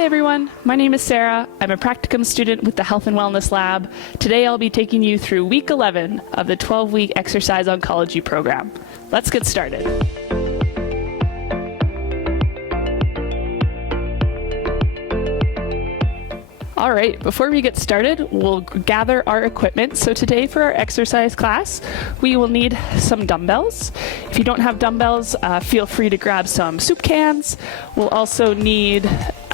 Hi everyone, my name is Sarah. I'm a practicum student with the Health and Wellness Lab. Today I'll be taking you through week 11 of the 12-week Exercise Oncology Program. Let's get started. All right, before we get started, we'll gather our equipment. So today for our exercise class, we will need some dumbbells. If you don't have dumbbells, feel free to grab some soup cans. We'll also need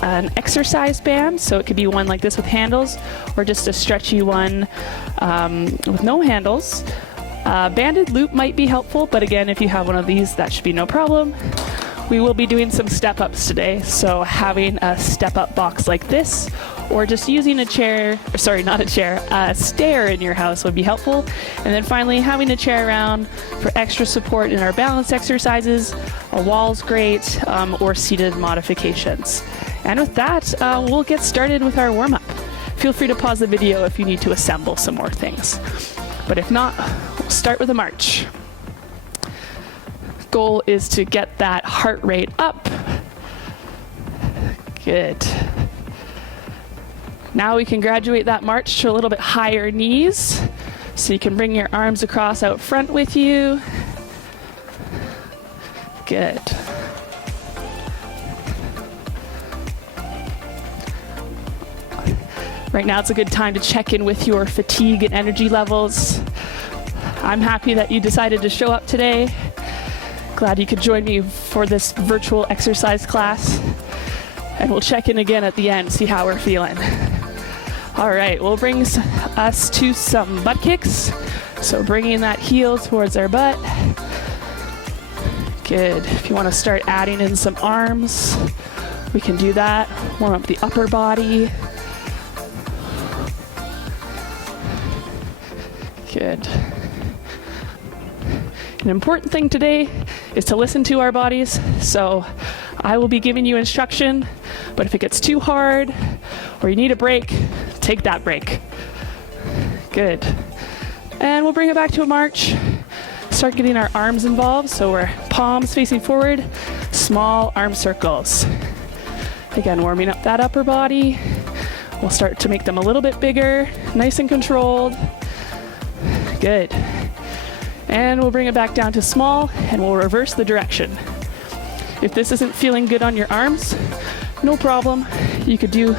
an exercise band, so it could be one like this with handles, or just a stretchy one with no handles. Banded loop might be helpful, but again, if you have one of these, that should be no problem. We will be doing some step-ups today, so having a step-up box like this, or just using a chair, a stair in your house would be helpful. And then finally, having a chair around for extra support in our balance exercises. A wall's great, or seated modifications. And with that, we'll get started with our warm-up. Feel free to pause the video if you need to assemble some more things. But if not, we'll start with a march. Goal is to get that heart rate up. Good. Now we can graduate that march to a little bit higher knees. So you can bring your arms across out front with you. Good. Right now it's a good time to check in with your fatigue and energy levels. I'm happy that you decided to show up today. Glad you could join me for this virtual exercise class. And we'll check in again at the end, see how we're feeling. All right, well, brings us to some butt kicks. So bringing that heel towards our butt. Good. If you want to start adding in some arms, we can do that. Warm up the upper body. Good. An important thing today is to listen to our bodies. So I will be giving you instruction, but if it gets too hard or you need a break, take that break. Good. And we'll bring it back to a march. Start getting our arms involved. So we're palms facing forward, small arm circles. Again, warming up that upper body. We'll start to make them a little bit bigger, nice and controlled. Good. And we'll bring it back down to small, and we'll reverse the direction. If this isn't feeling good on your arms, no problem. You could do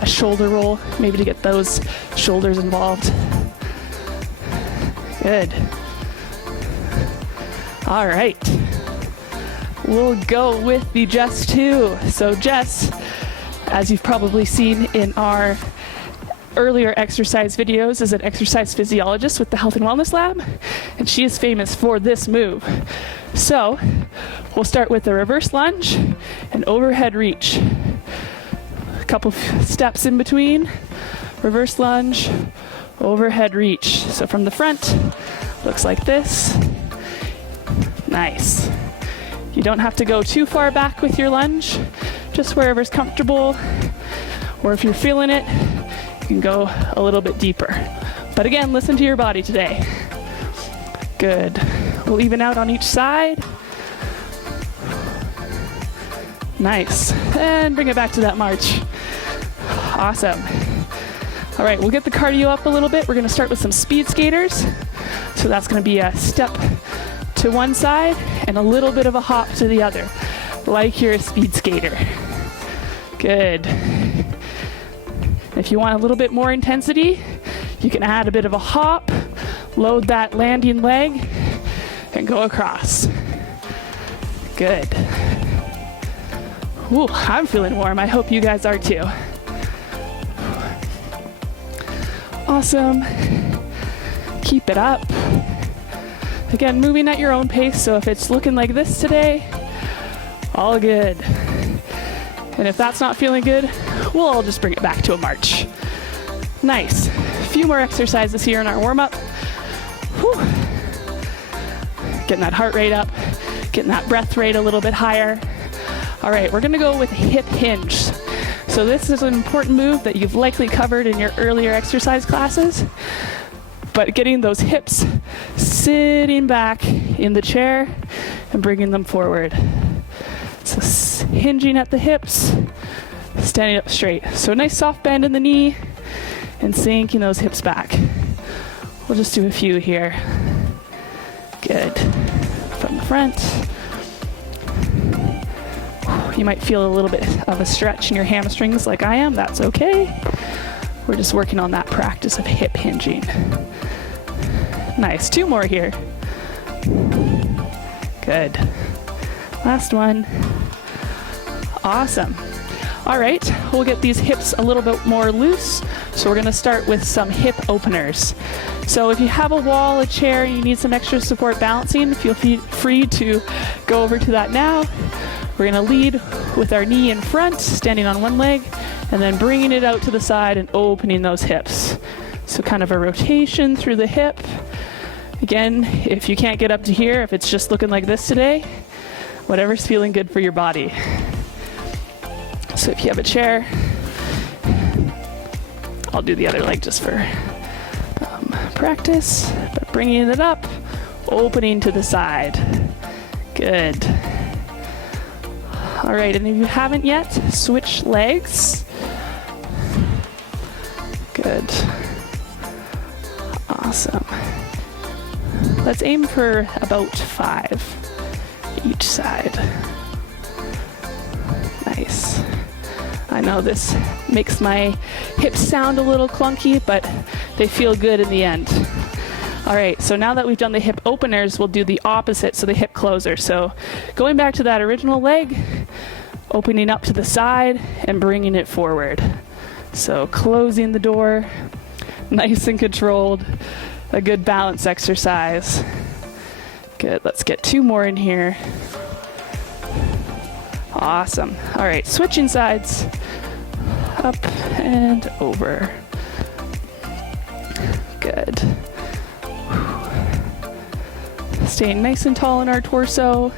a shoulder roll, maybe to get those shoulders involved. Good. All right. We'll go with the Jess 2. So Jess, as you've probably seen in our earlier exercise videos, is an exercise physiologist with the Health and Wellness Lab, and she is famous for this move. So we'll start with the reverse lunge and overhead reach. A couple steps in between. Reverse lunge, overhead reach. So from the front, looks like this. Nice. You don't have to go too far back with your lunge, just wherever's comfortable, or if you're feeling it, you can go a little bit deeper. But again, listen to your body today. Good. We'll even out on each side. Nice. And bring it back to that march. Awesome. All right, we'll get the cardio up a little bit. We're going to start with some speed skaters. So that's going to be a step to one side and a little bit of a hop to the other, like you're a speed skater. Good. If you want a little bit more intensity, you can add a bit of a hop, load that landing leg, and go across. Good. Ooh, I'm feeling warm. I hope you guys are too. Awesome. Keep it up. Again, moving at your own pace, so if it's looking like this today, all good. And if that's not feeling good, we'll all just bring it back to a march. Nice. A few more exercises here in our warm-up. Whew. Getting that heart rate up, getting that breath rate a little bit higher. All right, we're gonna go with hip hinge. So this is an important move that you've likely covered in your earlier exercise classes, but getting those hips sitting back in the chair and bringing them forward. So hinging at the hips, Standing up straight. So nice soft bend in the knee and sinking those hips back. We'll just do a few here. Good. From the front. You might feel a little bit of a stretch in your hamstrings like I am. That's okay. We're just working on that practice of hip hinging. Nice. 2 more here. Good. Last one. Awesome. All right, we'll get these hips a little bit more loose. So we're gonna start with some hip openers. So if you have a wall, a chair, and you need some extra support balancing, feel free to go over to that now. We're gonna lead with our knee in front, standing on one leg, and then bringing it out to the side and opening those hips. So kind of a rotation through the hip. Again, if you can't get up to here, if it's just looking like this today, whatever's feeling good for your body. So if you have a chair, I'll do the other leg just for practice, but bringing it up, opening to the side. Good. All right, and if you haven't yet, switch legs. Good. Awesome. Let's aim for about 5 each side. Nice. I know this makes my hips sound a little clunky, but they feel good in the end. All right, so now that we've done the hip openers, we'll do the opposite, so the hip closer. So going back to that original leg, opening up to the side and bringing it forward. So closing the door, nice and controlled, a good balance exercise. Good, let's get 2 more in here. Awesome. All right, switching sides, up and over. Good. Staying nice and tall in our torso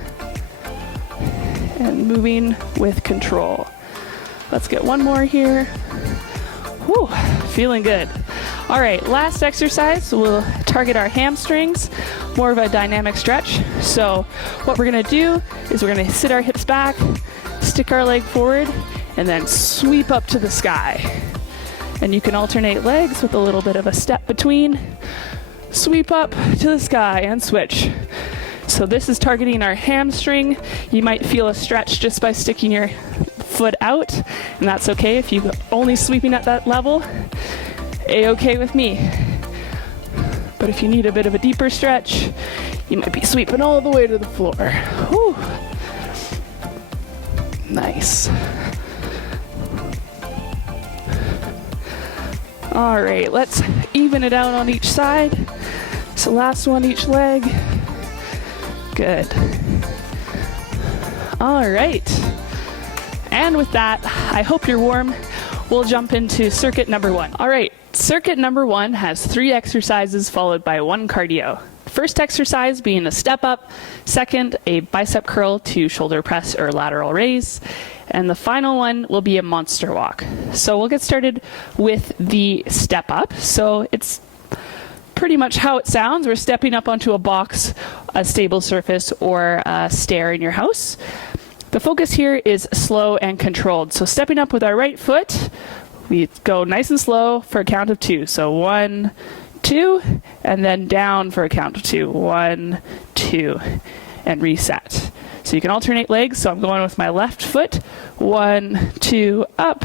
and moving with control. Let's get 1 more here. Whew, feeling good. All right, last exercise, we'll target our hamstrings, more of a dynamic stretch. So what we're gonna do is we're gonna sit our hips back, stick our leg forward, and then sweep up to the sky. And you can alternate legs with a little bit of a step between. Sweep up to the sky and switch. So this is targeting our hamstring. You might feel a stretch just by sticking your foot out, and that's okay if you're only sweeping at that level. A-okay with me. But if you need a bit of a deeper stretch, you might be sweeping all the way to the floor. Whew. Nice. All right, let's even it out on each side. So last one each leg. Good. All right. And with that, I hope you're warm. We'll jump into circuit number 1. All right, circuit number 1 has 3 exercises followed by 1 cardio. First exercise being a step up, second, a bicep curl to shoulder press or lateral raise, and the final one will be a monster walk. So we'll get started with the step up. So it's pretty much how it sounds. We're stepping up onto a box, a stable surface, or a stair in your house. The focus here is slow and controlled. So stepping up with our right foot, we go nice and slow for a count of 2. So 1, 2, and then down for a count of 2. 1, 2, and reset. So you can alternate legs. So I'm going with my left foot. 1, 2, up.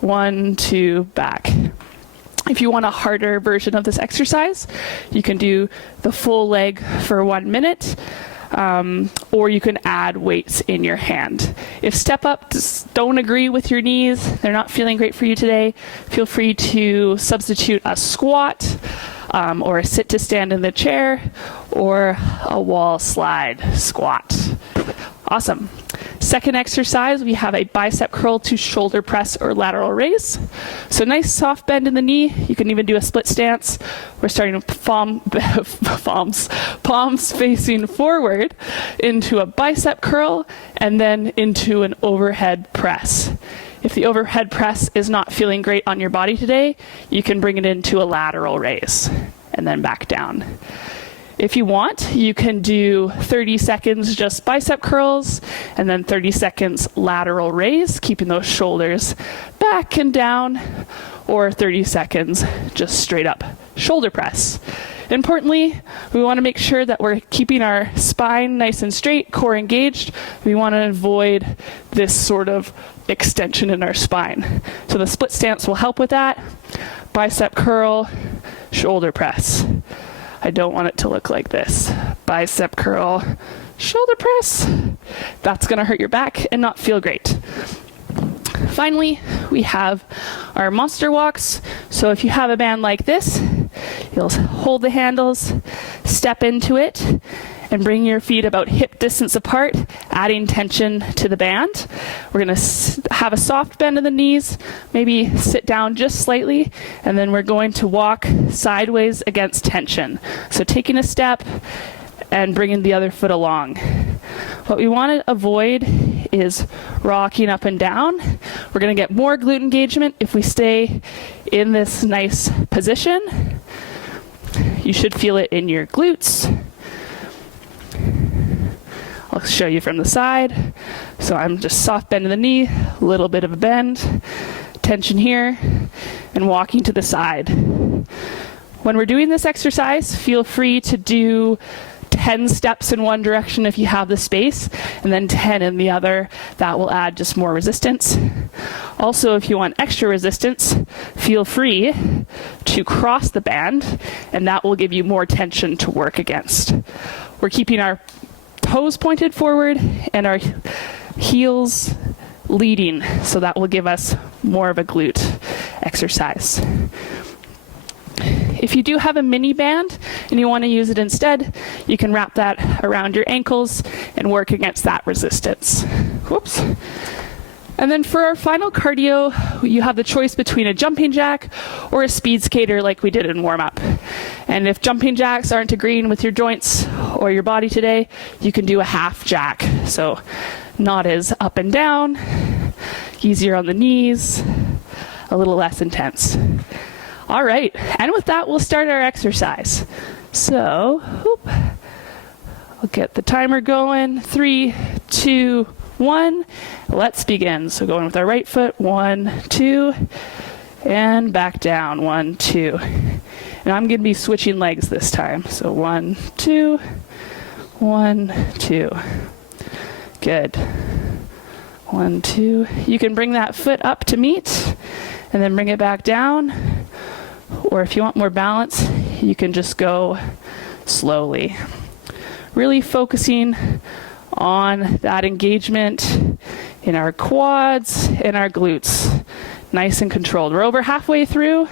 1, 2, back. If you want a harder version of this exercise, you can do the full leg for 1 minute. Or you can add weights in your hand. If step ups don't agree with your knees, they're not feeling great for you today, feel free to substitute a squat or a sit to stand in the chair or a wall slide squat. Awesome. Second exercise, we have a bicep curl to shoulder press or lateral raise. So nice soft bend in the knee. You can even do a split stance. We're starting with palms facing forward into a bicep curl and then into an overhead press. If the overhead press is not feeling great on your body today, you can bring it into a lateral raise and then back down. If you want, you can do 30 seconds just bicep curls and then 30 seconds lateral raise, keeping those shoulders back and down, or 30 seconds just straight up shoulder press. Importantly, we want to make sure that we're keeping our spine nice and straight, core engaged. We want to avoid this sort of extension in our spine. So the split stance will help with that. Bicep curl, shoulder press. I don't want it to look like this. Bicep curl, shoulder press. That's going to hurt your back and not feel great. Finally, we have our monster walks. So if you have a band like this, you'll hold the handles, step into it, and bring your feet about hip distance apart, adding tension to the band. We're going to have a soft bend in the knees, maybe sit down just slightly, and then we're going to walk sideways against tension. So taking a step and bringing the other foot along. What we want to avoid is rocking up and down. We're going to get more glute engagement if we stay in this nice position. You should feel it in your glutes. I'll show you from the side. So I'm just soft bend in the knee, a little bit of a bend, tension here, and walking to the side. When we're doing this exercise, feel free to do 10 steps in one direction if you have the space, and then 10 in the other. That will add just more resistance. Also, if you want extra resistance, feel free to cross the band, and that will give you more tension to work against. We're keeping our toes pointed forward and our heels leading, so that will give us more of a glute exercise. If you do have a mini band and you want to use it instead, you can wrap that around your ankles and work against that resistance. Whoops. And then for our final cardio, you have the choice between a jumping jack or a speed skater like we did in warm-up. And if jumping jacks aren't agreeing with your joints or your body today, you can do a half jack. So not as up and down, easier on the knees, a little less intense. All right, and with that, we'll start our exercise. So, I'll get the timer going. 3, 2, 1. Let's begin. So going with our right foot, 1, 2, and back down, 1, 2. And I'm going to be switching legs this time. So 1, 2, 1, 2. Good. 1, 2. You can bring that foot up to meet, and then bring it back down. Or if you want more balance, you can just go slowly. Really focusing on that engagement in our quads and our glutes. Nice and controlled. We're over halfway through.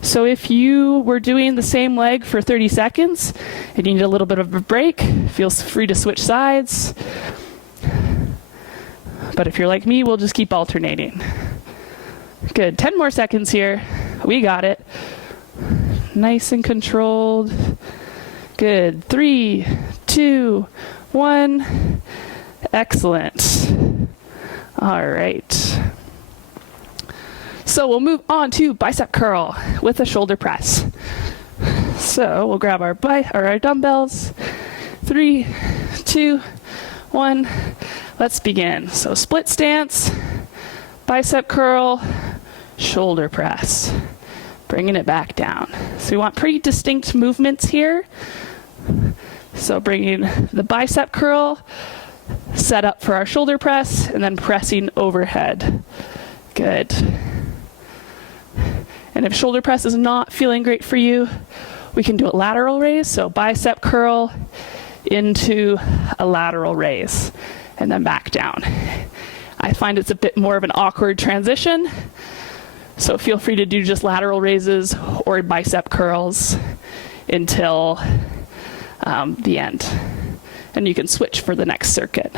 So if you were doing the same leg for 30 seconds and you need a little bit of a break, feel free to switch sides. But if you're like me, we'll just keep alternating. Good. 10 more seconds here. We got it. Nice and controlled. Good. 3, 2, 1. Excellent. All right. So we'll move on to bicep curl with a shoulder press. So we'll grab our dumbbells. 3, 2, 1. Let's begin. So split stance, bicep curl, shoulder press. Bringing it back down. So we want pretty distinct movements here. So bringing the bicep curl, set up for our shoulder press, and then pressing overhead. Good. And if shoulder press is not feeling great for you, we can do a lateral raise. So bicep curl into a lateral raise, and then back down. I find it's a bit more of an awkward transition. So feel free to do just lateral raises or bicep curls until the end. And you can switch for the next circuit.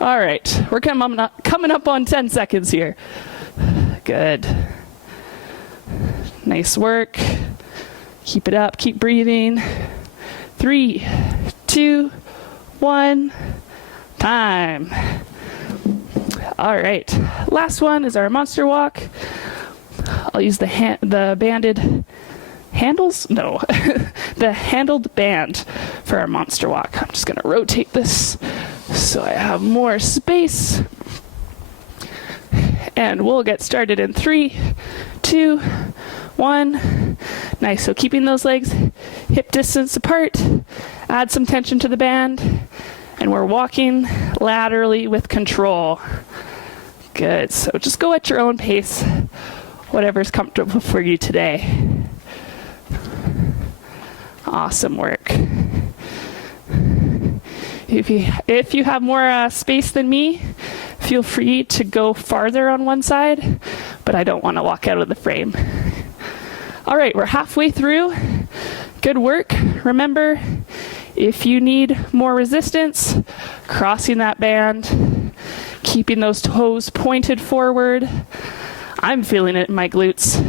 All right, we're coming up on 10 seconds here. Good. Nice work. Keep it up, keep breathing. 3, 2, 1, time. All right, last one is our monster walk. I'll use the banded handles, no, the handled band for our monster walk. I'm just gonna rotate this so I have more space. And we'll get started in 3, 2, 1. Nice, so keeping those legs hip distance apart, add some tension to the band, and we're walking laterally with control. Good, so just go at your own pace, whatever's comfortable for you today. Awesome work. If you have more space than me, feel free to go farther on one side, but I don't want to walk out of the frame. All right, we're halfway through. Good work. Remember, if you need more resistance, crossing that band, keeping those toes pointed forward. I'm feeling it in my glutes.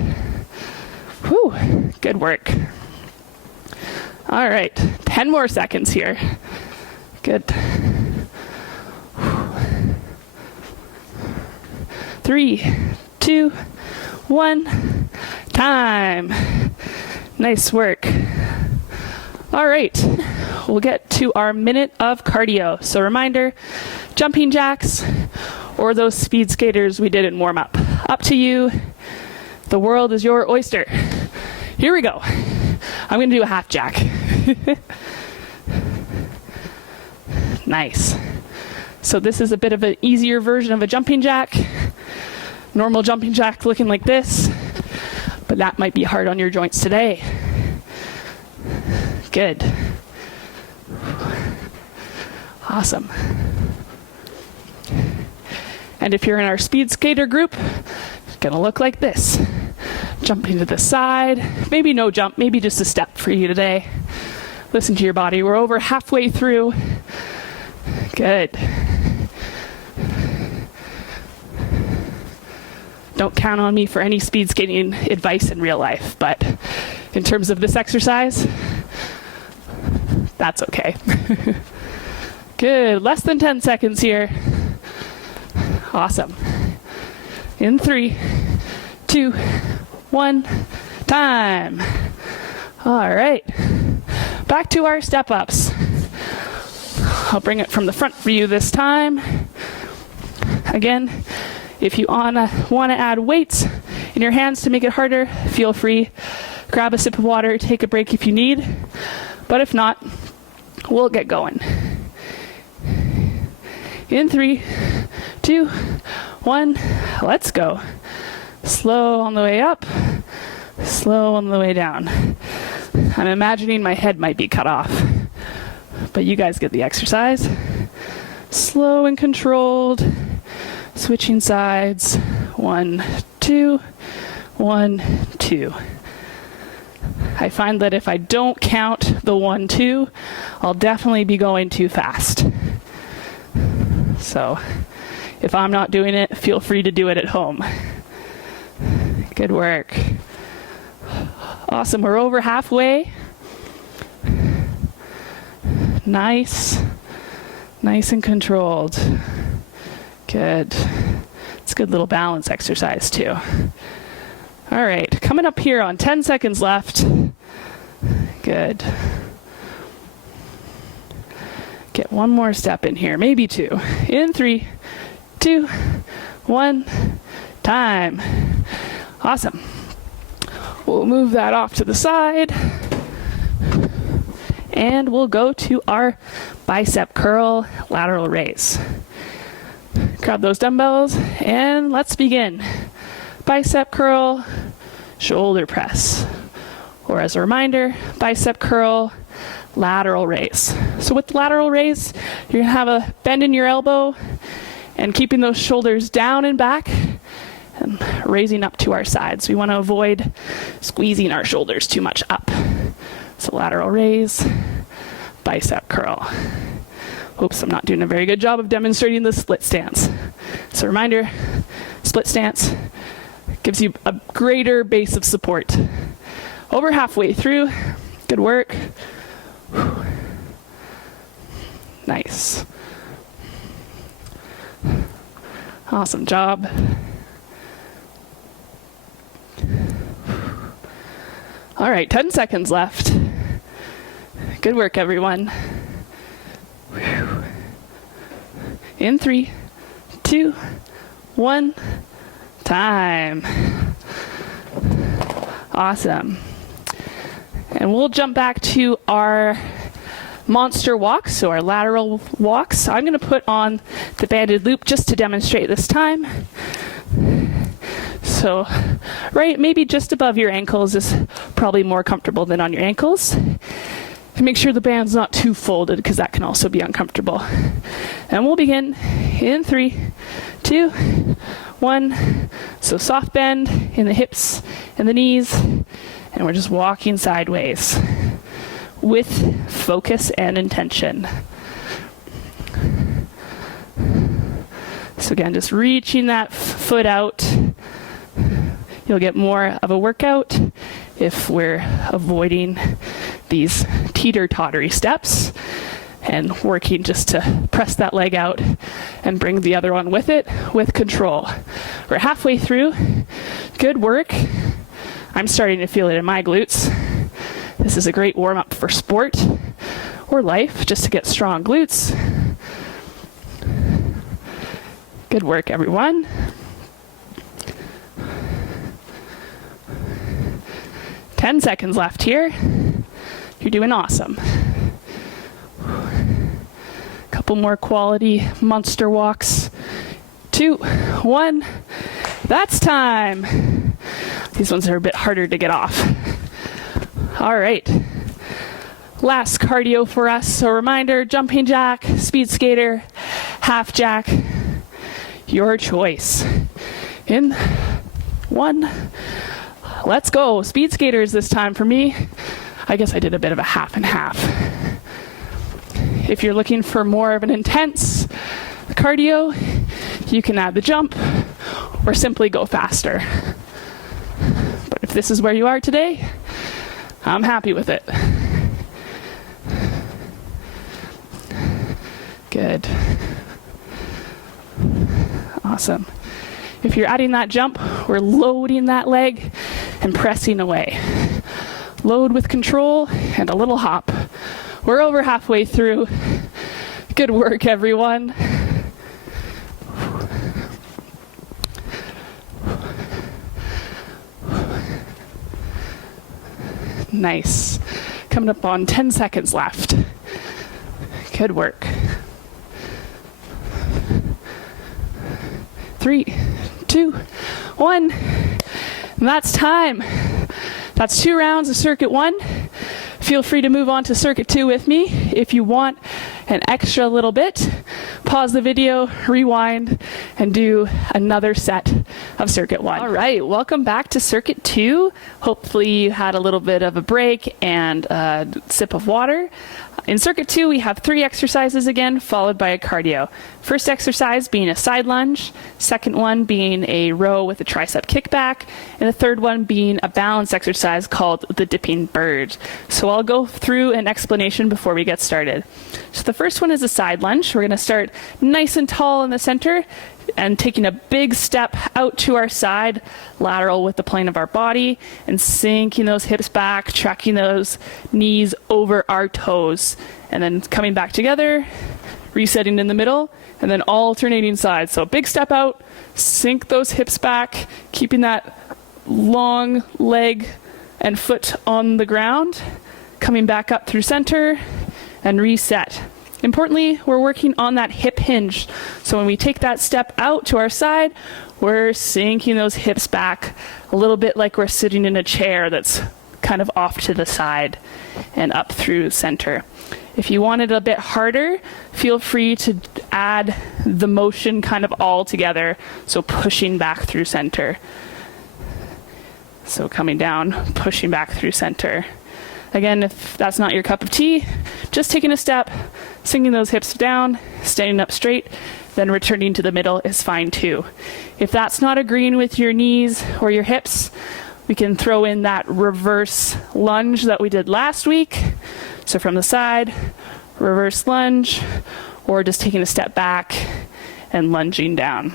Whew, good work. All right, 10 more seconds here. Good. 3, 2, 1, time. Nice work. All right, we'll get to our minute of cardio. So reminder, jumping jacks or those speed skaters we did in warm up. Up to you. The world is your oyster. Here we go. I'm gonna do a half jack. Nice. So this is a bit of an easier version of a jumping jack. Normal jumping jack looking like this, but that might be hard on your joints today. Good. Awesome. And if you're in our speed skater group, it's gonna look like this. Jumping to the side, maybe no jump, maybe just a step for you today. Listen to your body. We're over halfway through. Good. Don't count on me for any speed skating advice in real life, but in terms of this exercise, that's okay. Good, less than 10 seconds here. Awesome. In 3, 2, 1, time. All right, back to our step ups. I'll bring it from the front for you this time. Again, if you want to add weights in your hands to make it harder, feel free. Grab a sip of water, take a break if you need. But if not, we'll get going. In 3, 2, 1, let's go. Slow on the way up, slow on the way down. I'm imagining my head might be cut off, but you guys get the exercise. Slow and controlled, switching sides. 1, 2, 1, 2. I find that if I don't count the 1, 2, I'll definitely be going too fast. So if I'm not doing it, feel free to do it at home. Good work. Awesome, we're over halfway. Nice. Nice and controlled. Good. It's a good little balance exercise too. All right, coming up here on 10 seconds left. Good. Get one more step in here, maybe 2. In 3, 2, 1, time. Awesome. We'll move that off to the side. And we'll go to our bicep curl lateral raise. Grab those dumbbells and let's begin. Bicep curl, shoulder press. Or as a reminder, bicep curl, lateral raise. So with the lateral raise, you're gonna have a bend in your elbow and keeping those shoulders down and back and raising up to our sides. We wanna avoid squeezing our shoulders too much up. So lateral raise, bicep curl. Oops, I'm not doing a very good job of demonstrating the split stance. So reminder, split stance gives you a greater base of support. Over halfway through, good work. Nice. Awesome job. All right, 10 seconds left. Good work, everyone. Whew. In 3, 2, 1, time. Awesome. And we'll jump back to our monster walks, so our lateral walks. I'm going to put on the banded loop just to demonstrate this time. So, right, maybe just above your ankles is probably more comfortable than on your ankles. And make sure the band's not too folded, because that can also be uncomfortable. And we'll begin in 3, 2, 1. So soft bend in the hips and the knees, and we're just walking sideways with focus and intention. So again, just reaching that foot out. You'll get more of a workout if we're avoiding these teeter-tottery steps and working just to press that leg out and bring the other one with it with control. We're halfway through. Good work. I'm starting to feel it in my glutes. This is a great warm-up for sport or life, just to get strong glutes. Good work, everyone. Ten seconds left here. You're doing awesome. Couple more quality monster walks. 2, 1. That's time. These ones are a bit harder to get off. All right. Last cardio for us. So reminder, jumping jack, speed skater, half jack. Your choice. In 1. Let's go. Speed skaters this time for me. I guess I did a bit of a half and half. If you're looking for more of an intense cardio, you can add the jump or simply go faster. But if this is where you are today, I'm happy with it. Good. Awesome. If you're adding that jump, we're loading that leg and pressing away. Load with control and a little hop. We're over halfway through. Good work, everyone. Nice. Coming up on 10 seconds left. Good work. 3, 2, 1. And that's time. That's 2 rounds of circuit 1. Feel free to move on to circuit 2 with me. If you want an extra little bit, pause the video, rewind, and do another set of circuit 1. All right, welcome back to circuit 2. Hopefully you had a little bit of a break and a sip of water. In circuit 2, we have 3 exercises again, followed by a cardio. First exercise being a side lunge, second one being a row with a tricep kickback, and the third one being a balance exercise called the dipping bird. So I'll go through an explanation before we get started. So the first one is a side lunge. We're going to start nice and tall in the center and taking a big step out to our side, lateral with the plane of our body, and sinking those hips back, tracking those knees over our toes, and then coming back together, resetting in the middle, and then alternating sides. So a big step out, sink those hips back, keeping that long leg and foot on the ground, coming back up through center, and reset. Importantly, we're working on that hip hinge. So when we take that step out to our side, we're sinking those hips back a little bit like we're sitting in a chair that's kind of off to the side and up through center. If you want it a bit harder, feel free to add the motion kind of all together. So pushing back through center. So coming down, pushing back through center. Again, if that's not your cup of tea, just taking a step, sinking those hips down, standing up straight, then returning to the middle is fine too. If that's not agreeing with your knees or your hips, we can throw in that reverse lunge that we did last week. So from the side, reverse lunge, or just taking a step back and lunging down.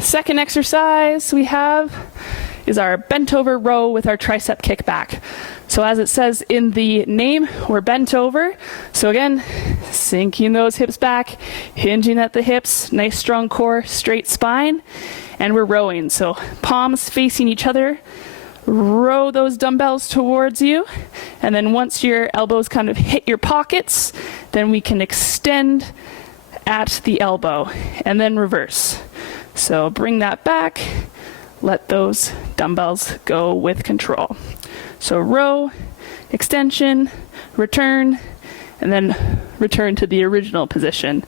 Second exercise we have is our bent over row with our tricep kickback. So as it says in the name, we're bent over. So again, sinking those hips back, hinging at the hips, nice strong core, straight spine, and we're rowing. So palms facing each other, row those dumbbells towards you, and then once your elbows kind of hit your pockets, then we can extend at the elbow and then reverse. So bring that back, let those dumbbells go with control. So row, extension, return, and then return to the original position.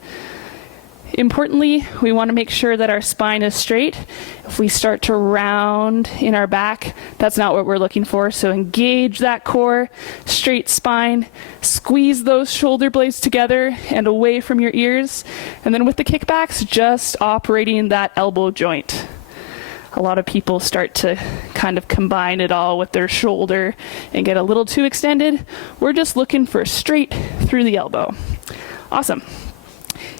Importantly, we want to make sure that our spine is straight. If we start to round in our back, that's not what we're looking for. So engage that core, straight spine, squeeze those shoulder blades together and away from your ears. And then with the kickbacks, just operating that elbow joint. A lot of people start to kind of combine it all with their shoulder and get a little too extended. We're just looking for straight through the elbow. Awesome.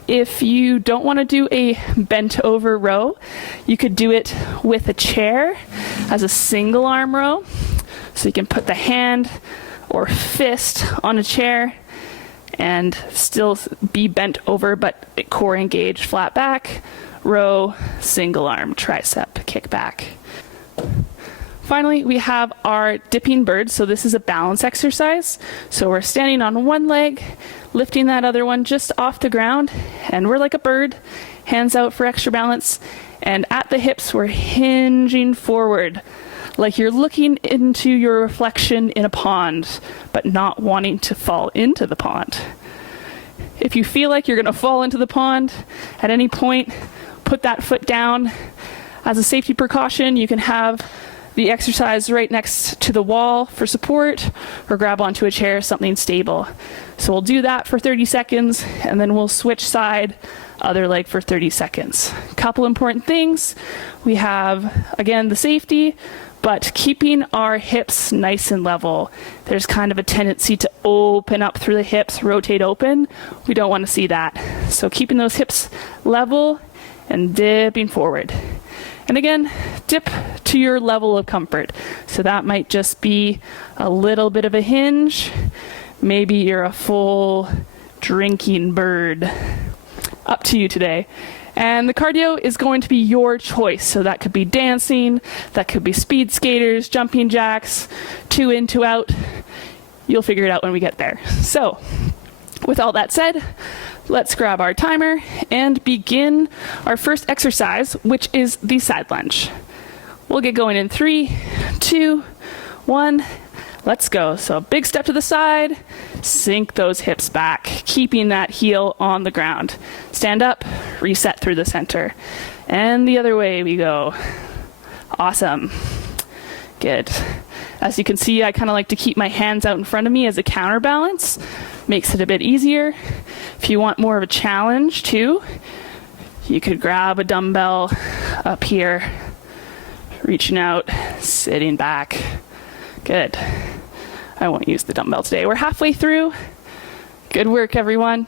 If you don't want to do a bent over row, you could do it with a chair as a single arm row. So you can put the hand or fist on a chair and still be bent over, but core engaged, flat back, row, single arm, tricep, kickback. Finally, we have our dipping bird. So this is a balance exercise. So we're standing on one leg, lifting that other one just off the ground, and we're like a bird, hands out for extra balance. And at the hips, we're hinging forward, like you're looking into your reflection in a pond, but not wanting to fall into the pond. If you feel like you're going to fall into the pond at any point, put that foot down. As a safety precaution, you can have the exercise right next to the wall for support, or grab onto a chair, something stable. So we'll do that for 30 seconds, and then we'll switch side, other leg for 30 seconds. Couple important things. We have, again, the safety, but keeping our hips nice and level. There's kind of a tendency to open up through the hips, rotate open. We don't want to see that. So keeping those hips level and dipping forward. And again, dip to your level of comfort. So that might just be a little bit of a hinge. Maybe you're a full drinking bird. Up to you today. And the cardio is going to be your choice. So that could be dancing, that could be speed skaters, jumping jacks, 2 in, 2 out. You'll figure it out when we get there. So with all that said, let's grab our timer and begin our first exercise, which is the side lunge. We'll get going in 3, 2, 1. Let's go. So a big step to the side, sink those hips back, keeping that heel on the ground. Stand up, reset through the center. And the other way we go. Awesome. Good. As you can see, I kind of like to keep my hands out in front of me as a counterbalance. Makes it a bit easier. If you want more of a challenge too, you could grab a dumbbell up here, reaching out, sitting back. Good. I won't use the dumbbell today. We're halfway through. Good work, everyone.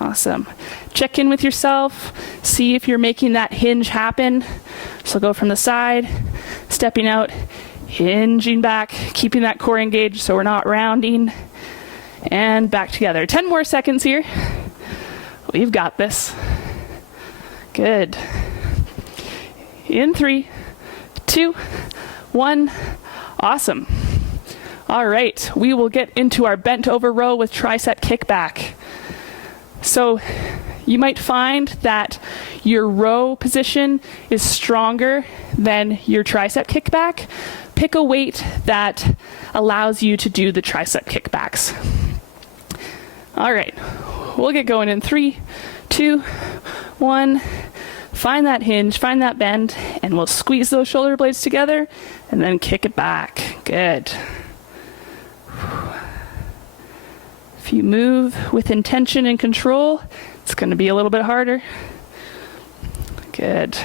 Awesome. Check in with yourself. See if you're making that hinge happen. So go from the side, stepping out, hinging back, keeping that core engaged so we're not rounding, and back together. 10 more seconds here. We've got this. Good. In 3, 2, 1. Awesome. All right, we will get into our bent over row with tricep kickback. So you might find that your row position is stronger than your tricep kickback. Pick a weight that allows you to do the tricep kickbacks. All right, we'll get going in 3, 2, 1. Find that hinge, find that bend, and we'll squeeze those shoulder blades together and then kick it back. Good. If you move with intention and control, it's going to be a little bit harder. Good.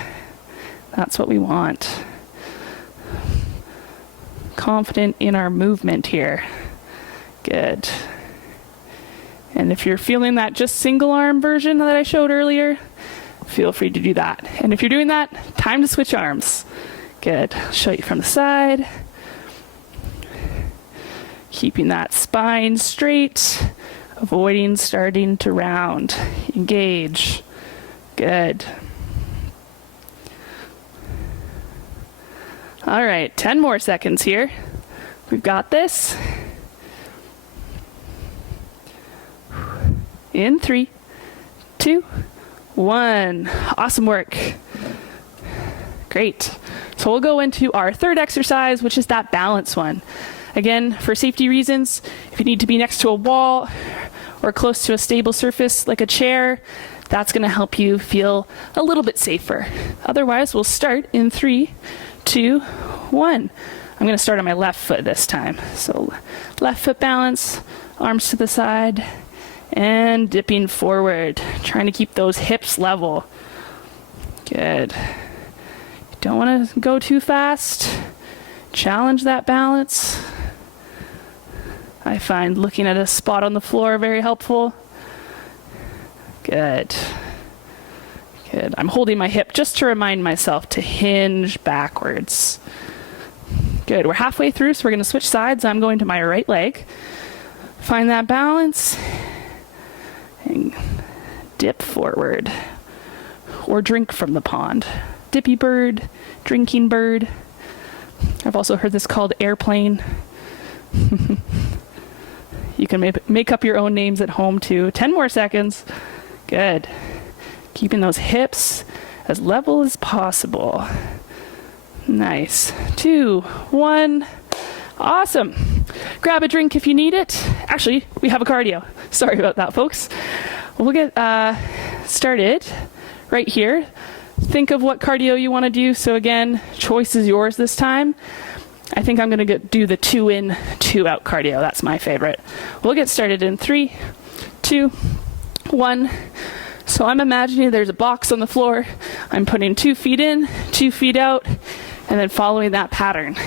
That's what we want. Confident in our movement here. Good. And if you're feeling that just single arm version that I showed earlier, feel free to do that. And if you're doing that, time to switch arms. Good. Show you from the side. Keeping that spine straight, avoiding starting to round. Engage. Good. All right, 10 more seconds here. We've got this. In 3, 2, 1. Awesome work. Great. So we'll go into our third exercise, which is that balance one. Again, for safety reasons, if you need to be next to a wall or close to a stable surface like a chair, that's going to help you feel a little bit safer. Otherwise, we'll start in 3, 2, 1. I'm going to start on my left foot this time. So left foot balance, arms to the side, and dipping forward, trying to keep those hips level. Good. You don't want to go too fast. Challenge that balance. I find looking at a spot on the floor very helpful. Good. Good. I'm holding my hip just to remind myself to hinge backwards. Good. We're halfway through, so we're going to switch sides. I'm going to my right leg. Find that balance. And dip forward. Or drink from the pond. Dippy bird, drinking bird. I've also heard this called airplane. You can make up your own names at home too. 10 more seconds. Good. Keeping those hips as level as possible. Nice. 2, 1. Awesome. Grab a drink if you need it. Actually, we have a cardio. Sorry about that, folks. We'll get started right here. Think of what cardio you want to do. So again, choice is yours this time. I think I'm going to do the 2 in, 2 out cardio. That's my favorite. We'll get started in 3, 2, 1. So I'm imagining there's a box on the floor. I'm putting 2 feet in, 2 feet out, and then following that pattern.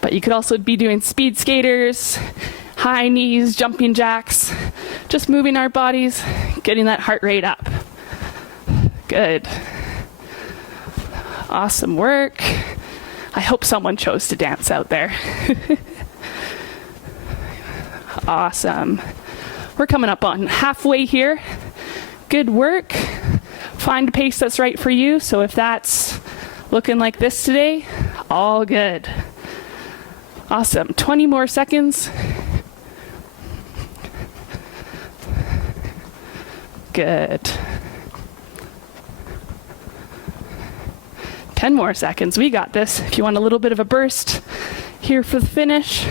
But you could also be doing speed skaters, high knees, jumping jacks, just moving our bodies, getting that heart rate up. Good. Awesome work. I hope someone chose to dance out there. Awesome. We're coming up on halfway here. Good work. Find a pace that's right for you. So if that's looking like this today, all good. Awesome. 20 more seconds. Good. 10 more seconds. We got this. If you want a little bit of a burst here for the finish,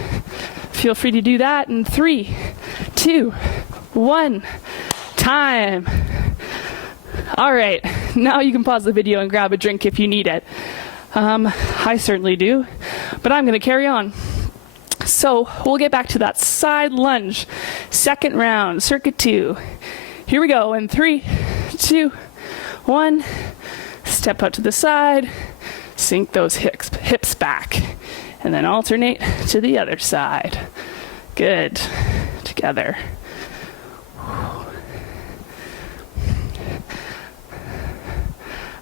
feel free to do that in 3, 2, 1. Time. All right. Now you can pause the video and grab a drink if you need it. I certainly do, but I'm going to carry on. So we'll get back to that side lunge. Second round, circuit 2. Here we go in 3, 2, 1. Step out to the side, sink those hips back, and then alternate to the other side. Good. Together.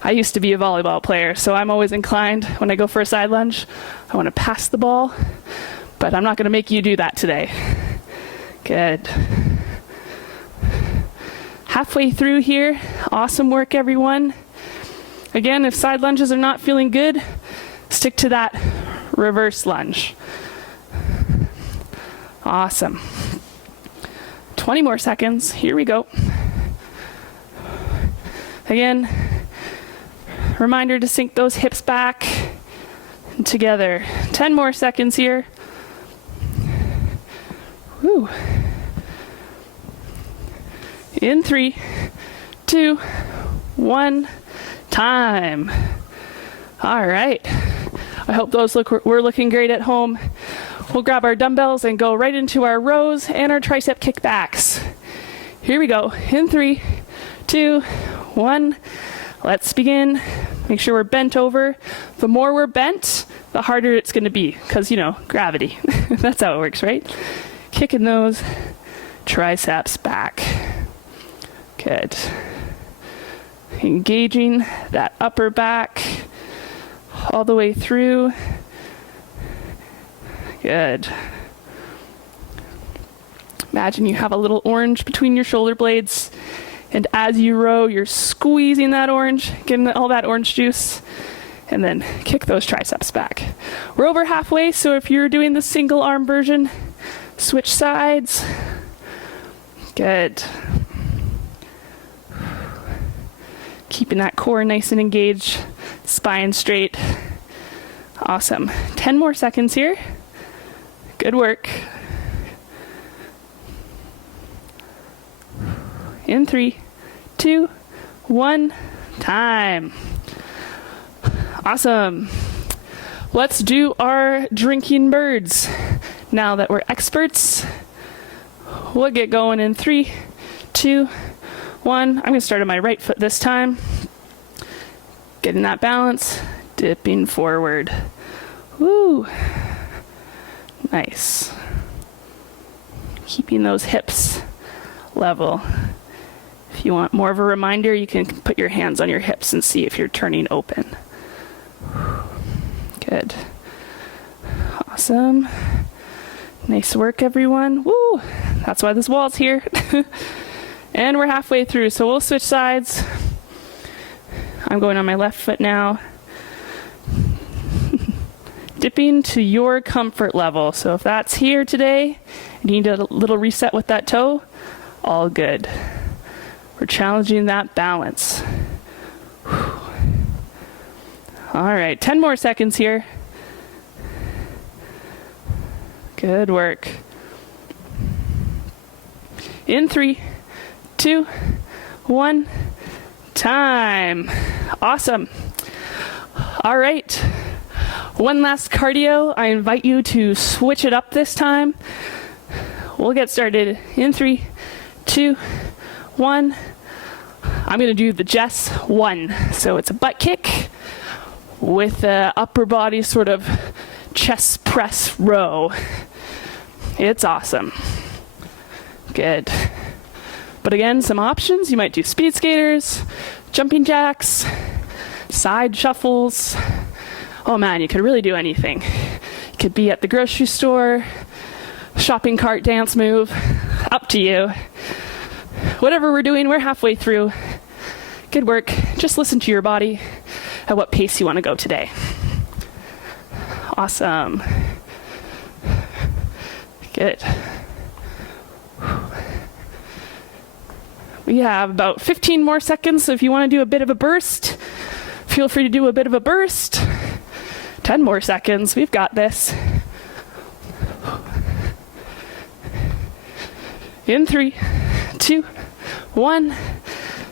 I used to be a volleyball player, so I'm always inclined when I go for a side lunge, I want to pass the ball, but I'm not going to make you do that today. Good. Halfway through here. Awesome work, everyone. Again, if side lunges are not feeling good, stick to that reverse lunge. Awesome. 20 more seconds. Here we go. Again, reminder to sink those hips back and together. 10 more seconds here. Woo. In 3, 2, 1. Time. All right. I hope those were looking great at home. We'll grab our dumbbells and go right into our rows and our tricep kickbacks. Here we go. In 3, 2, 1. Let's begin. Make sure we're bent over. The more we're bent, the harder it's going to be because, you know, gravity. That's how it works, right? Kicking those triceps back. Good. Engaging that upper back. all the way through. Good. Imagine you have a little orange between your shoulder blades, and as you row, you're squeezing that orange, getting all that orange juice, and then kick those triceps back. We're over halfway, so if you're doing the single arm version, switch sides. Good. Keeping that core nice and engaged, spine straight. Awesome. 10 more seconds here. Good work. In 3, 2, 1, time. Awesome. Let's do our drinking birds. Now that we're experts, we'll get going in 3, 2, 1. I'm going to start on my right foot this time. Getting that balance, dipping forward. Woo. Nice. Keeping those hips level. If you want more of a reminder, you can put your hands on your hips and see if you're turning open. Good. Awesome. Nice work, everyone. Woo! That's why this wall's here. And we're halfway through, so we'll switch sides. I'm going on my left foot now. Dipping to your comfort level. So if that's here today, and you need a little reset with that toe, all good. We're challenging that balance. All right, 10 more seconds here. Good work. In 3, 2, 1, time. Awesome. All right. One last cardio. I invite you to switch it up this time. We'll get started in 3, 2, 1. I'm going to do the Jess 1. So it's a butt kick with the upper body sort of chest press row. It's awesome. Good. But again, some options. You might do speed skaters, jumping jacks, side shuffles. Oh man, you could really do anything. You could be at the grocery store, shopping cart dance move, up to you. Whatever we're doing, we're halfway through. Good work. Just listen to your body at what pace you want to go today. Awesome. Good. We have about 15 more seconds, so if you want to do a bit of a burst, feel free to do a bit of a burst. 10 more seconds. We've got this. In 3, 2, 1,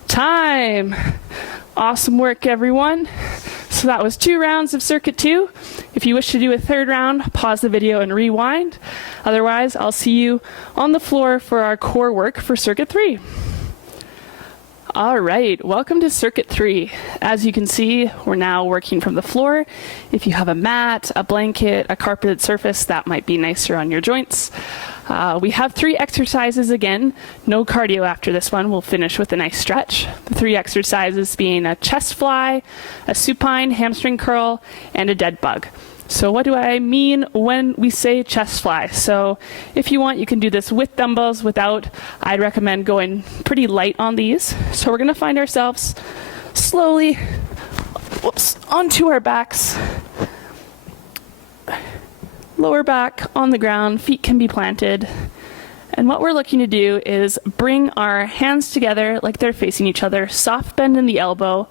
time. Awesome work, everyone. So that was 2 rounds of circuit 2. If you wish to do a third round, pause the video and rewind. Otherwise, I'll see you on the floor for our core work for circuit 3. All right, welcome to circuit 3. As you can see, we're now working from the floor. If you have a mat, a blanket, a carpeted surface, that might be nicer on your joints. We have 3 exercises again. No cardio after this one. We'll finish with a nice stretch. The 3 exercises being a chest fly, a supine, hamstring curl, and a dead bug. So what do I mean when we say chest fly? So if you want, you can do this with dumbbells, without. I'd recommend going pretty light on these. So we're going to find ourselves slowly, onto our backs. Lower back on the ground, feet can be planted. And what we're looking to do is bring our hands together like they're facing each other, soft bend in the elbow,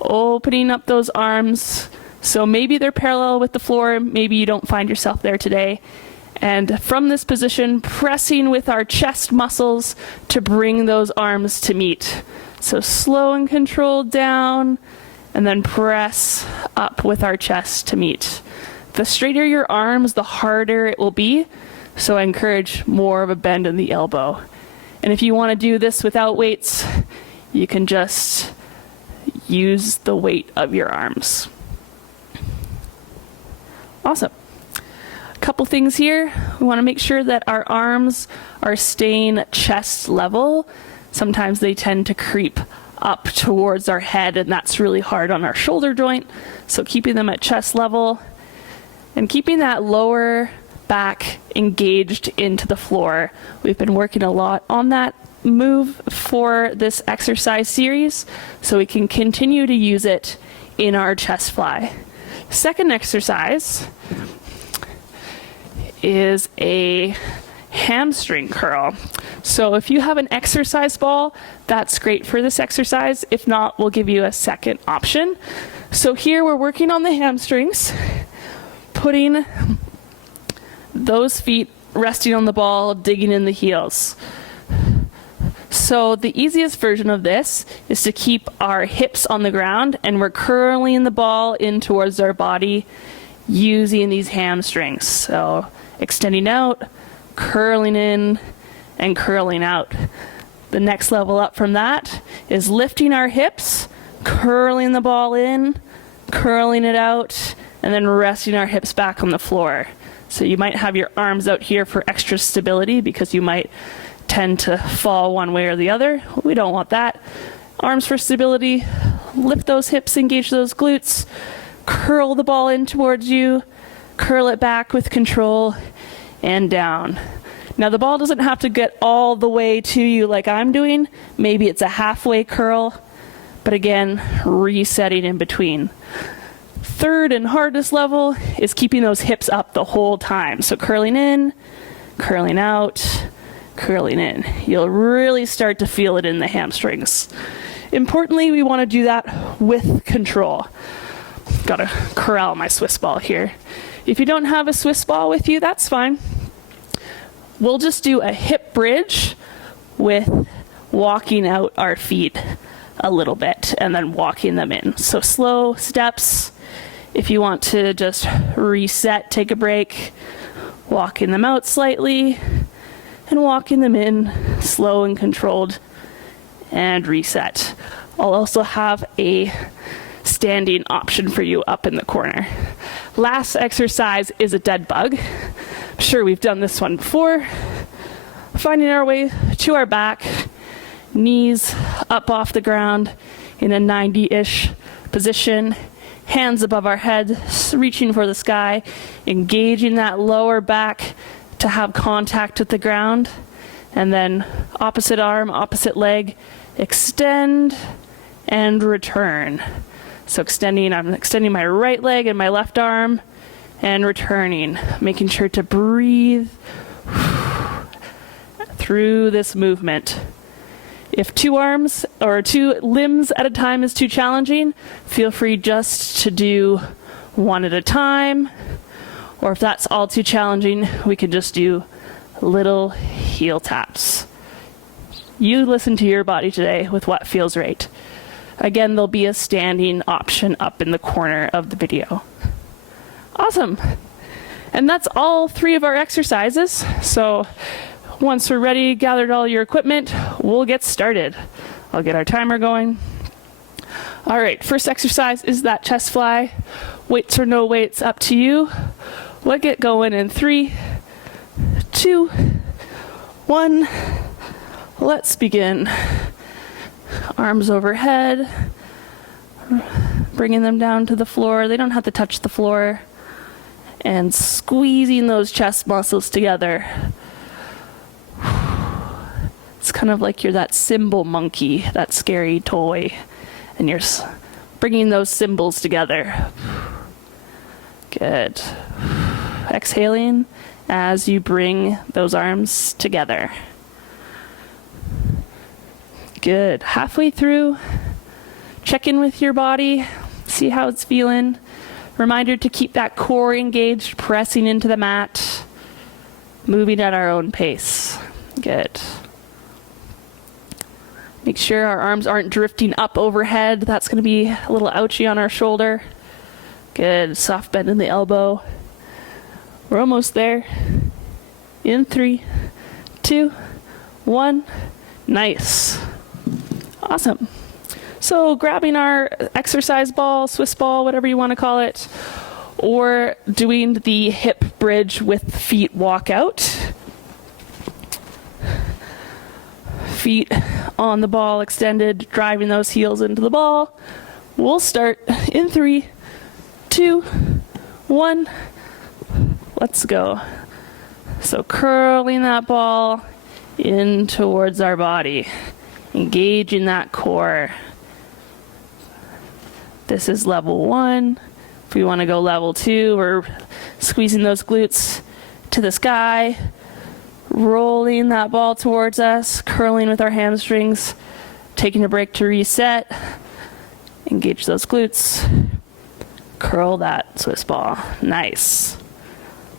opening up those arms. So maybe they're parallel with the floor, maybe you don't find yourself there today. And from this position, pressing with our chest muscles to bring those arms to meet. So slow and controlled down, and then press up with our chest to meet. The straighter your arms, the harder it will be. So I encourage more of a bend in the elbow. And if you want to do this without weights, you can just use the weight of your arms. Awesome. A couple things here. We want to make sure that our arms are staying chest level. Sometimes they tend to creep up towards our head, and that's really hard on our shoulder joint. So keeping them at chest level and keeping that lower back engaged into the floor. We've been working a lot on that move for this exercise series, so we can continue to use it in our chest fly. Second exercise is a hamstring curl. So if you have an exercise ball, that's great for this exercise. If not, we'll give you a second option. So here we're working on the hamstrings, putting those feet resting on the ball, digging in the heels. So the easiest version of this is to keep our hips on the ground, and we're curling the ball in towards our body using these hamstrings. So extending out, curling in, and curling out. The next level up from that is lifting our hips, curling the ball in, curling it out, and then resting our hips back on the floor. So you might have your arms out here for extra stability because you might tend to fall one way or the other. We don't want that. Arms for stability, lift those hips, engage those glutes, curl the ball in towards you, curl it back with control, and down. Now the ball doesn't have to get all the way to you like I'm doing. Maybe it's a halfway curl, but again, resetting in between. Third and hardest level is keeping those hips up the whole time. So curling in, curling out, curling in. You'll really start to feel it in the hamstrings. Importantly, we want to do that with control. Gotta corral my Swiss ball here. If you don't have a Swiss ball with you, that's fine. We'll just do a hip bridge with walking out our feet a little bit and then walking them in. So slow steps. If you want to just reset, take a break, walking them out slightly and walking them in slow and controlled, and reset. I'll also have a standing option for you up in the corner. Last exercise is a dead bug. I'm sure we've done this one before. Finding our way to our back, knees up off the ground in a 90-ish position, hands above our head, reaching for the sky, engaging that lower back to have contact with the ground, and then opposite arm, opposite leg, extend and return. So I'm extending my right leg and my left arm and returning, making sure to breathe through this movement. If two arms or two limbs at a time is too challenging, feel free just to do one at a time. Or if that's all too challenging, we can just do little heel taps. You listen to your body today with what feels right. Again, there'll be a standing option up in the corner of the video. Awesome. And that's all 3 of our exercises. So once we're ready, gathered all your equipment, we'll get started. I'll get our timer going. All right, first exercise is that chest fly. Weights or no weights, up to you. We'll get going in 3, 2, 1. Let's begin. Arms overhead, bringing them down to the floor. They don't have to touch the floor. And squeezing those chest muscles together. It's kind of like you're that cymbal monkey, that scary toy, and you're bringing those cymbals together. Good. Exhaling as you bring those arms together. Good. Halfway through, check in with your body, see how it's feeling. Reminder to keep that core engaged, pressing into the mat, moving at our own pace. Good. Make sure our arms aren't drifting up overhead. That's going to be a little ouchy on our shoulder. Good. Soft bend in the elbow. We're almost there. In 3, 2, 1. Nice. Awesome. So grabbing our exercise ball, Swiss ball, whatever you want to call it, or doing the hip bridge with feet walk out. Feet on the ball extended, driving those heels into the ball. We'll start in 3, 2, 1. Let's go. So curling that ball in towards our body, engaging that core. This is level 1. If we want to go level 2, we're squeezing those glutes to the sky, rolling that ball towards us, curling with our hamstrings, taking a break to reset, engage those glutes, curl that Swiss ball. Nice.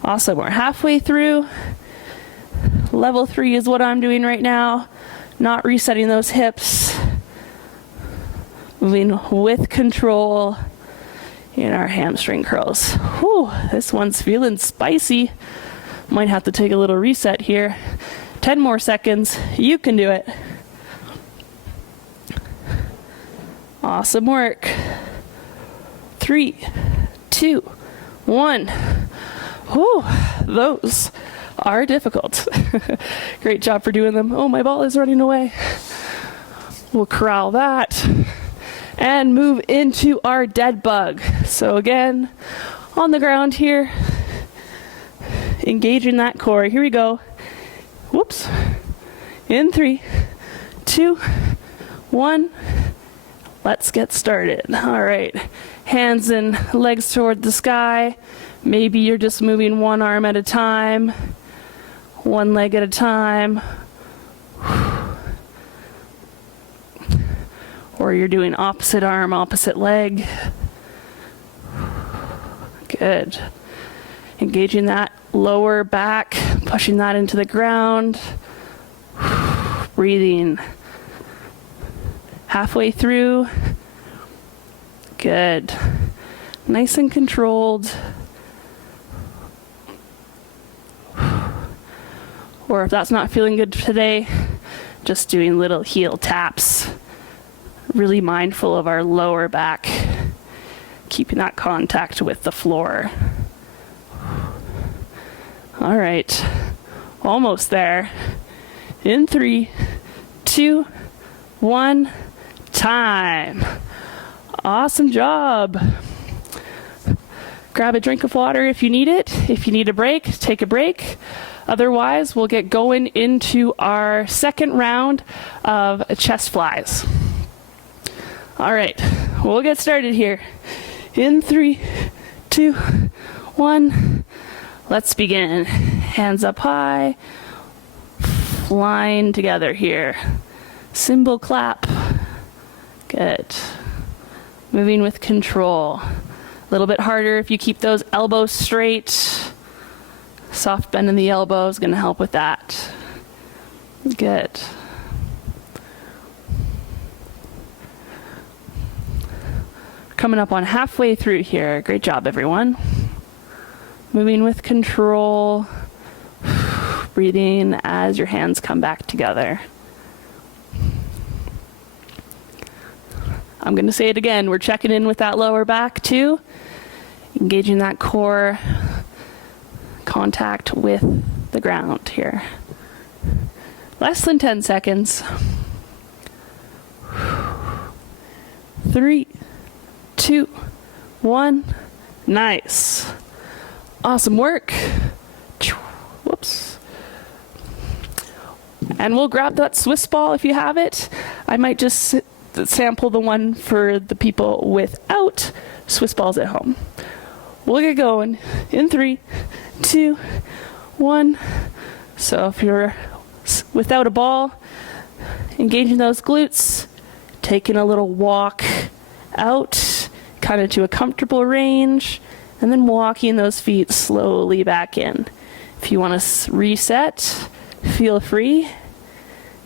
Awesome. We're halfway through. Level 3 is what I'm doing right now. Not resetting those hips. Moving with control in our hamstring curls. Whew, this one's feeling spicy. Might have to take a little reset here. 10 more seconds. You can do it. Awesome work. 3, 2, 1. Whew, those are difficult. Great job for doing them. Oh, my ball is running away. We'll corral that and move into our dead bug. So again, on the ground here, engaging that core. Here we go. Whoops. In 3, 2, 1. Let's get started. All right. Hands and legs toward the sky. Maybe you're just moving one arm at a time, one leg at a time. Or you're doing opposite arm, opposite leg. Good. Engaging that lower back, pushing that into the ground. Breathing. Halfway through. Good. Nice and controlled. Or if that's not feeling good today, just doing little heel taps. Really mindful of our lower back, keeping that contact with the floor. All right, almost there. In 3, 2, 1, time. Awesome job. Grab a drink of water if you need it. If you need a break, take a break. Otherwise, we'll get going into our second round of chest flies. All right, we'll get started here. In 3, 2, 1, let's begin. Hands up high, flying together here. Cymbal clap. Good. Moving with control. A little bit harder if you keep those elbows straight. Soft bend in the elbow is going to help with that. Good. Coming up on halfway through here. Great job, everyone. Moving with control. Breathing as your hands come back together. I'm going to say it again. We're checking in with that lower back too. Engaging that core contact with the ground here. Less than 10 seconds. 3, 2, 1. Nice. Awesome work. Whoops. And we'll grab that Swiss ball if you have it. I might just sample the one for the people without Swiss balls at home. We'll get going in 3, 2, 1. So if you're without a ball, engaging those glutes, taking a little walk out, kind of to a comfortable range, and then walking those feet slowly back in. If you want to reset, feel free.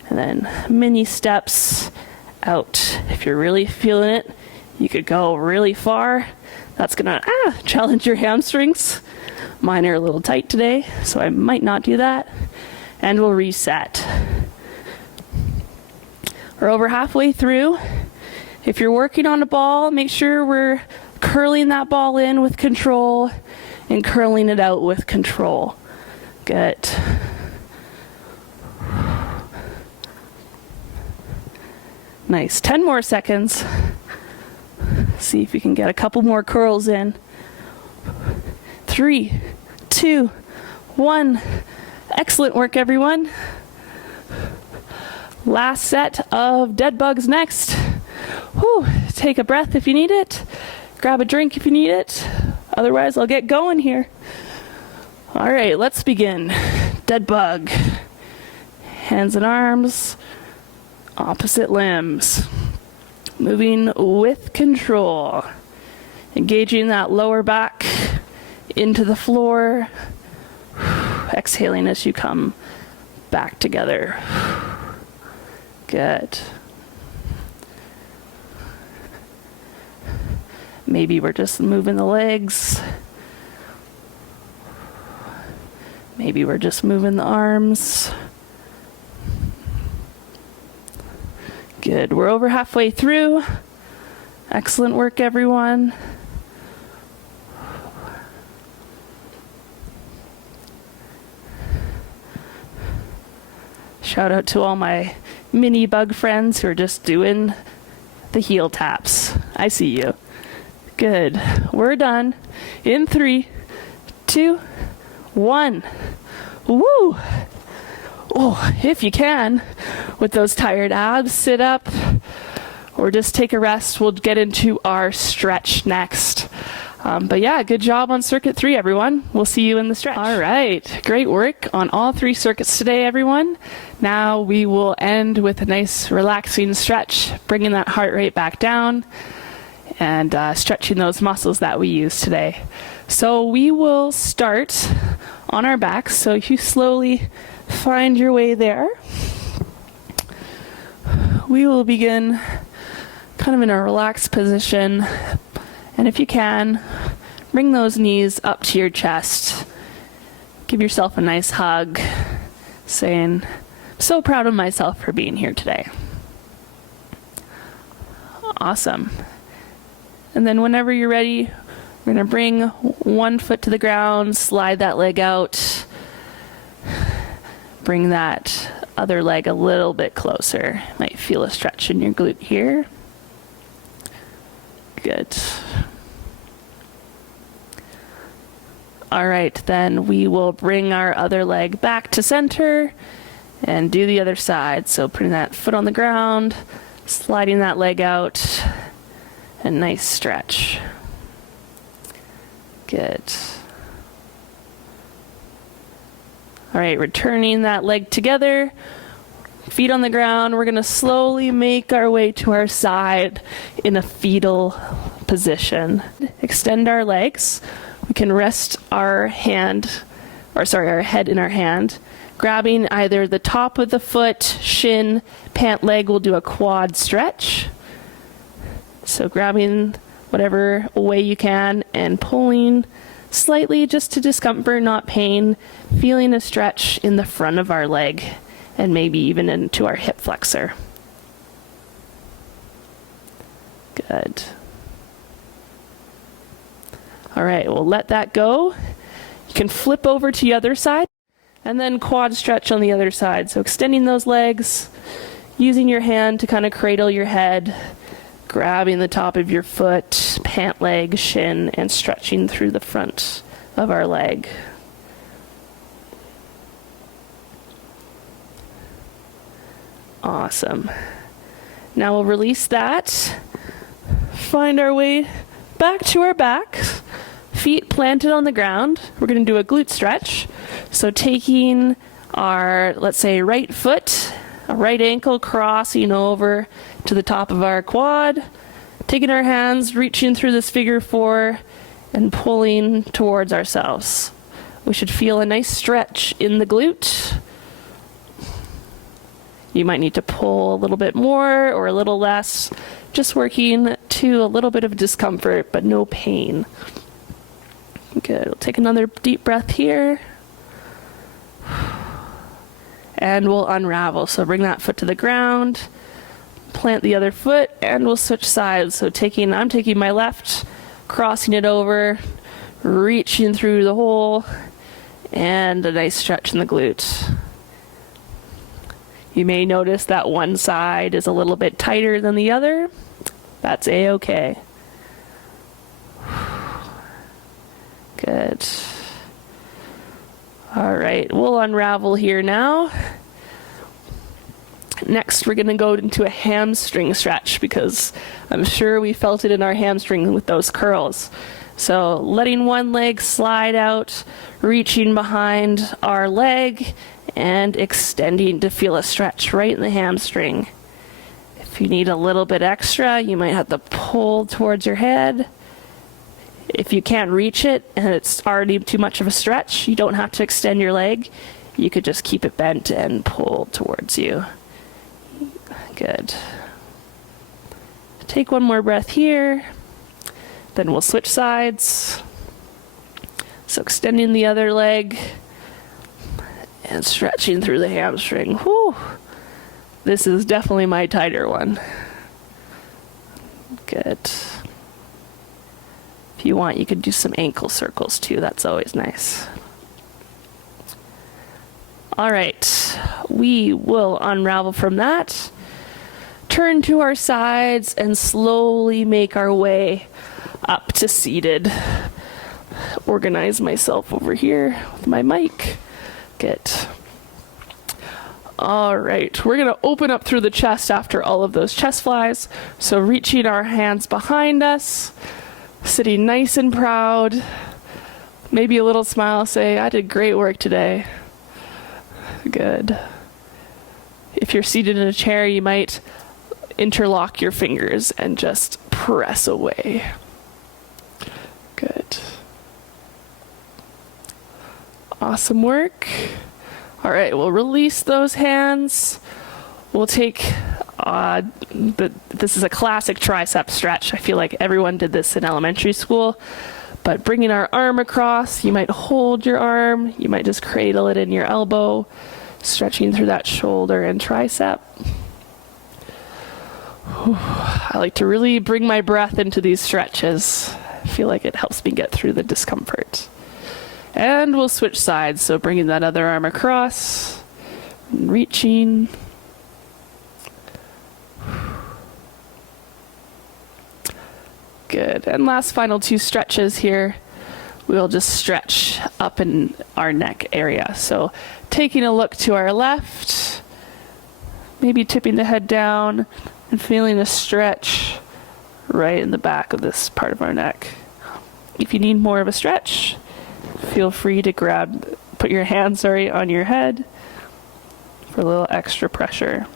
And then mini steps out. If you're really feeling it, you could go really far. That's gonna challenge your hamstrings. Mine are a little tight today, so I might not do that. And we'll reset. We're over halfway through. If you're working on a ball, make sure we're curling that ball in with control and curling it out with control. Good. Nice. 10 more seconds. See if you can get a couple more curls in. 3, 2, 1. Excellent work, everyone. Last set of dead bugs next. Whew. Take a breath if you need it. Grab a drink if you need it. Otherwise, I'll get going here. All right, let's begin. Dead bug. Hands and arms. Opposite limbs. Moving with control. Engaging that lower back into the floor. Exhaling as you come back together. Good. Maybe we're just moving the legs. Maybe we're just moving the arms. Good. We're over halfway through. Excellent work, everyone. Shout out to all my mini bug friends who are just doing the heel taps. I see you. Good. We're done. In 3, 2, 1. Woo! Oh, if you can, with those tired abs, sit up or just take a rest. We'll get into our stretch next. But yeah, good job on circuit 3, everyone. We'll see you in the stretch. All right, great work on all 3 circuits today, everyone. Now we will end with a nice relaxing stretch, bringing that heart rate back down and stretching those muscles that we used today. So we will start on our backs. So if you slowly find your way there, we will begin kind of in a relaxed position. And if you can, bring those knees up to your chest. Give yourself a nice hug, saying, I'm so proud of myself for being here today. Awesome. And then whenever you're ready, we're going to bring one foot to the ground, slide that leg out, bring that other leg a little bit closer. Might feel a stretch in your glute here. Good. All right, then we will bring our other leg back to center and do the other side. So putting that foot on the ground, sliding that leg out, and nice stretch. Good. All right, returning that leg together, feet on the ground. We're gonna slowly make our way to our side in a fetal position. Extend our legs. We can rest our head in our hand, grabbing either the top of the foot, shin, pant leg. We'll do a quad stretch. So grabbing whatever way you can and pulling slightly just to discomfort, not pain, feeling a stretch in the front of our leg and maybe even into our hip flexor. Good. All right, we'll let that go. You can flip over to the other side and then quad stretch on the other side. So extending those legs, using your hand to kind of cradle your head, grabbing the top of your foot, pant leg, shin, and stretching through the front of our leg. Awesome. Now we'll release that, find our way back to our back, feet planted on the ground. We're going to do a glute stretch. So taking our, let's say, right foot, a right ankle, crossing over to the top of our quad, taking our hands, reaching through this figure 4 and pulling towards ourselves. We should feel a nice stretch in the glute. You might need to pull a little bit more or a little less, just working to a little bit of discomfort, but no pain. Good. We'll take another deep breath here. And we'll unravel. So bring that foot to the ground, plant the other foot, and we'll switch sides. So I'm taking my left, crossing it over, reaching through the hole, and a nice stretch in the glute. You may notice that one side is a little bit tighter than the other. That's a-okay. Good. All right, we'll unravel here now. Next, we're gonna go into a hamstring stretch because I'm sure we felt it in our hamstring with those curls. So letting one leg slide out, reaching behind our leg, and extending to feel a stretch right in the hamstring. If you need a little bit extra, you might have to pull towards your head. If you can't reach it and it's already too much of a stretch, you don't have to extend your leg. You could just keep it bent and pull towards you. Good. Take one more breath here. Then we'll switch sides. So extending the other leg and stretching through the hamstring. Whew. This is definitely my tighter one. Good. If you want, you could do some ankle circles too. That's always nice. All right, we will unravel from that, turn to our sides, and slowly make our way up to seated. Organize myself over here with my mic. Good. All right, we're gonna open up through the chest after all of those chest flies. So reaching our hands behind us, sitting nice and proud, maybe a little smile, say, I did great work today. Good. If you're seated in a chair, you might interlock your fingers and just press away. Good. Awesome work. All right, we'll release those hands. We'll take, this is a classic tricep stretch. I feel like everyone did this in elementary school. But bringing our arm across, you might hold your arm, you might just cradle it in your elbow, stretching through that shoulder and tricep. Whew. I like to really bring my breath into these stretches. I feel like it helps me get through the discomfort. And we'll switch sides, so bringing that other arm across, and reaching. Good, and last final two stretches here. We'll just stretch up in our neck area. So taking a look to our left, maybe tipping the head down and feeling a stretch right in the back of this part of our neck. If you need more of a stretch, feel free to put your hand, on your head for a little extra pressure.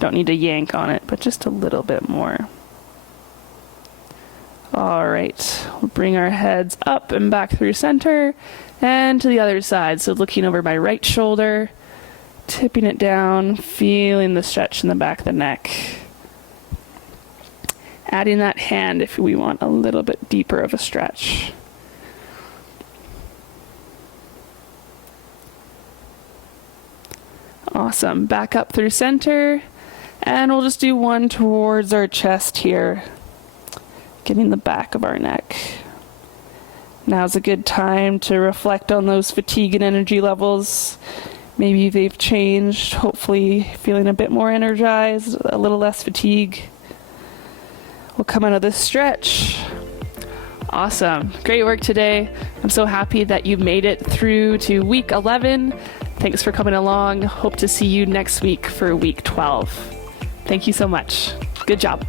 Don't need to yank on it, but just a little bit more. All right, we'll bring our heads up and back through center and to the other side. So looking over my right shoulder, tipping it down, feeling the stretch in the back of the neck. Adding that hand if we want a little bit deeper of a stretch. Awesome, back up through center, and we'll just do one towards our chest here, getting the back of our neck. Now's a good time to reflect on those fatigue and energy levels. Maybe they've changed, hopefully feeling a bit more energized, a little less fatigue. We'll come out of this stretch. Awesome, great work today. I'm so happy that you made it through to week 11. Thanks for coming along. Hope to see you next week for week 12. Thank you so much. Good job.